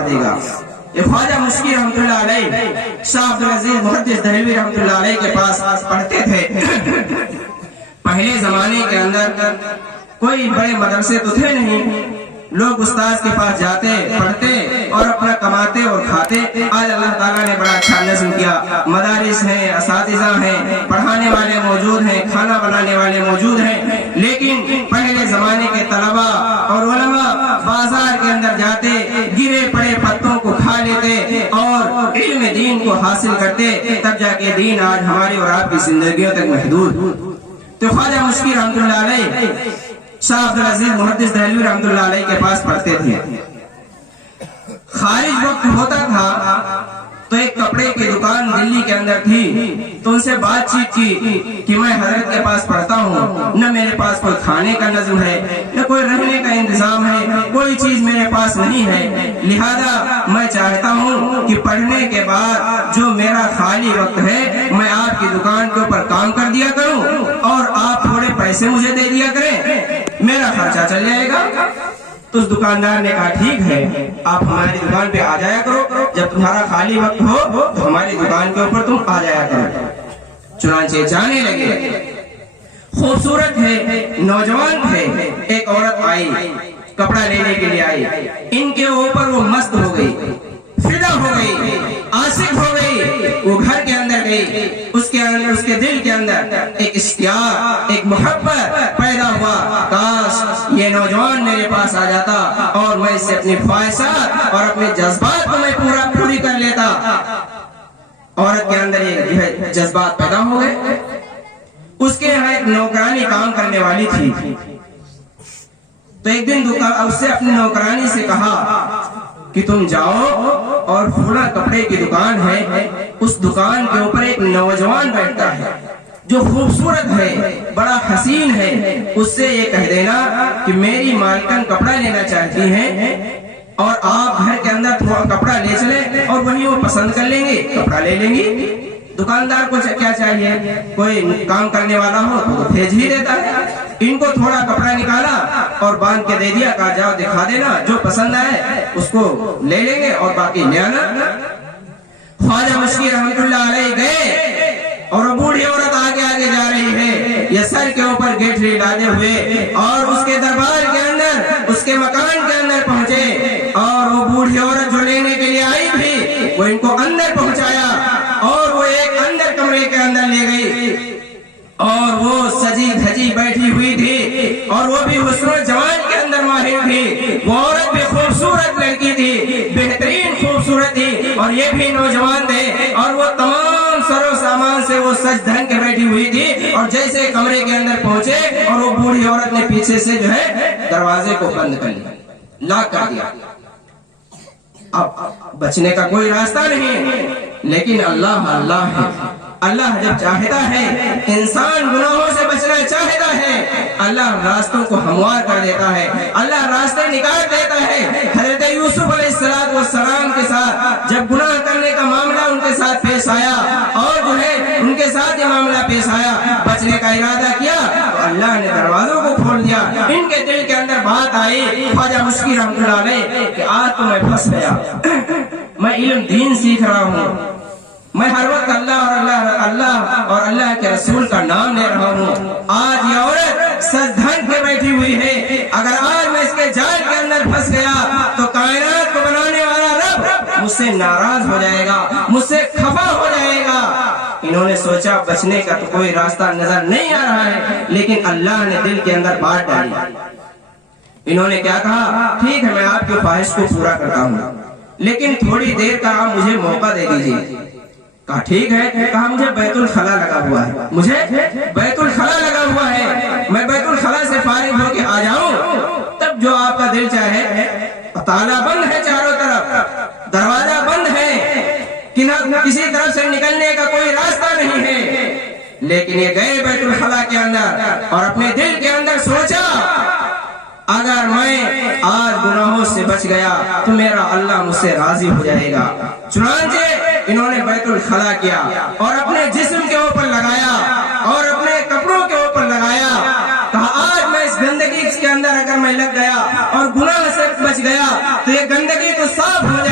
دے گا. یہ خواجہ مشکی رحمتہ اللہ علیہ شاہ عبدالعزیز محدث دہلوی رحمتہ اللہ علیہ کے پاس پڑھتے تھے. پہلے زمانے کے اندر کوئی بڑے مدرسے تو تھے نہیں، لوگ استاذ کے پاس جاتے پڑھتے اور اپنا کماتے اور کھاتے. آج اللہ تعالیٰ نے بڑا اچھا نظم کیا، مدارس ہیں، اساتذہ ہیں، پڑھانے والے موجود ہیں، کھانا بنانے والے موجود ہیں. لیکن پہلے زمانے کے طلبا اور علماء بازار کے اندر جاتے، گرے پڑے پتوں کو کھا لیتے اور علم دین کو حاصل کرتے، تب جا کے دین آج ہماری اور آپ کی زندگیوں تک محدود. تو خواجہ مشکی رحمتہ اللہ علیہ شاہ عبدالعزیز محدث دہلوی رحمتہ اللہ علیہ کے پاس پڑھتے تھے. خارج وقت ہوتا تھا تو ایک کپڑے کی دکان دلی کے اندر تھی، تو ان سے بات چیت کی کہ میں حضرت کے پاس پڑھتا ہوں، نہ میرے پاس کوئی کھانے کا نظم ہے، نہ کوئی رہنے کا انتظام ہے، کوئی چیز میرے پاس نہیں ہے، لہذا میں چاہتا ہوں کہ پڑھنے کے بعد جو میرا خالی وقت ہے میں آپ کی دکان کے اوپر کام کر دیا کروں اور آپ تھوڑے پیسے مجھے دے دیا کریں، میرا خرچہ چل جائے گا. تو اس دکاندار نے کہا ٹھیک ہے، آپ ہماری دکان پہ آ جایا کرو، جب تمہارا خالی وقت ہو تو ہماری دکان کے اوپر تم آ جایا کرو. چنانچہ جانے لگے. خوبصورت ہے، نوجوان تھے. ایک عورت آئی، کپڑا لینے کے لیے آئی، ان کے اوپر وہ مست ہو گئی، فدا ہو گئی، عاشق ہو گئی. وہ گھر کے اندر گئی، اس کے دل کے اندر ایک اشتیاق، ایک محبت پیدا ہوا، کاش یہ نوجوان میرے پاس آ جاتا اور میں اس سے اپنی خواہشات اور اپنے جذبات کو میں پوری کر لیتا. عورت کے اندر یہ جذبات پیدا ہو گئے. اس کے یہاں ایک نوکرانی کام کرنے والی تھی، تو ایک دن اس سے اپنی نوکرانی سے کہا کہ تم جاؤ اور فلاں کپڑے کی دکان ہے، اس دکان کے اوپر ایک نوجوان بیٹھتا ہے جو خوبصورت ہے، بڑا حسین ہے، اس سے یہ کہہ دینا کہ میری مالکن کپڑا لینا چاہتی ہیں اور آپ گھر کے اندر تھوڑا کپڑا لے چلیں اور وہیں وہ پسند کر لیں گے، کپڑا لے لیں گی. دکاندار کو کیا چاہیے، کوئی کام کرنے والا ہو تو بھیج ہی دیتا ہے. ان کو تھوڑا کپڑا نکالا اور باندھ کے دے دیا، کہا جاؤ دکھا دینا، جو پسند آئے اس کو لے لیں گے اور باقی لے آنا. خواجہ مشکی رحمتہ اللہ علیہ گئے اور وہ بوڑھی عورت آگے آگے جا رہی ہے، یہ سر کے اوپر گیٹری ڈالے ہوئے، اور اس کے دربار کے اندر، اس کے مکان کے اندر پہنچے اور وہ بوڑھی عورت جو لینے کے لیے آئی تھی وہ ان کو اندر پہنچایا اور وہ ایک اندر کمرے کے اندر لے گئی اور وہ سجی دھجی بیٹھی ہوئی تھی اور وہ بھی حسن و جمال کے اندر ماہر تھی. وہ عورت بھی خوبصورت لڑکی تھی، بہترین خوبصورت تھی، اور یہ بھی نوجوان تھے، اور وہ تمام سر و سامان سے وہ سج دھن کے بیٹھی ہوئی تھی. اور جیسے کمرے کے اندر پہنچے اور وہ بوڑھی عورت نے پیچھے سے جو ہے دروازے کو بند کر لیا، لاک کر دیا. اب بچنے کا کوئی راستہ نہیں، لیکن اللہ ہے. اللہ جب چاہتا ہے، انسان گناہوں سے بچنا چاہتا ہے، اللہ راستوں کو ہموار کر دیتا ہے، اللہ راستے نکال دیتا ہے. حضرت یوسف علیہ السلام کے ساتھ جب گناہ کرنے کا معاملہ ان کے ساتھ پیش آیا اور جو ہے ان کے ساتھ یہ معاملہ پیش آیا، بچنے کا ارادہ کیا تو اللہ نے دروازوں کو کھول دیا. ان کے دل کے اندر بات آئی خواجہ مشکی رحمتہ اللہ علیہ کہ آج تو میں پھنس گیا، میں علم دین سیکھ رہا ہوں، میں ہر وقت اللہ اور اللہ کے رسول کا نام لے رہا ہوں. آج یہ عورت سج دھن کے بیٹھی ہوئی ہے، اگر آج میں اس کے جال کے اندر پھنس گیا تو کائنات کو بنانے والا رب مجھ سے ناراض ہو جائے گا، مجھ سے خفا ہو جائے گا. انہوں نے سوچا بچنے کا تو کوئی راستہ نظر نہیں آ رہا ہے، لیکن اللہ نے دل کے اندر بات ڈالی. انہوں نے کیا کہا، ٹھیک ہے میں آپ کی خواہش کو پورا کرتا ہوں، لیکن تھوڑی دیر کا آپ مجھے موقع دے دیجیے. کہا ٹھیک ہے. کہا مجھے بیت الخلا لگا ہوا ہے، مجھے بیت الخلا لگا ہوا ہے، میں بیت الخلا سے فارغ ہو کے آ جاؤں، تب جو آپ کا دل چاہے. تالا بند ہے چاروں طرف، دروازہ بند ہے کہ نہ کسی طرف سے نکلنے کا کوئی راستہ نہیں ہے. لیکن یہ گئے بیت الخلا کے اندر اور اپنے دل کے اندر سوچا اگر میں آج گناہوں سے بچ گیا تو میرا اللہ مجھ سے راضی ہو جائے گا. چنانچہ انہوں نے بیت الخلا کیا اور اپنے جسم کے اوپر لگایا اور اپنے کپڑوں کے اوپر لگایا. کہا آج میں اس گندگی کے اندر اگر میں لگ گیا اور گناہ سے بچ گیا تو یہ گندگی تو صاف ہو جائے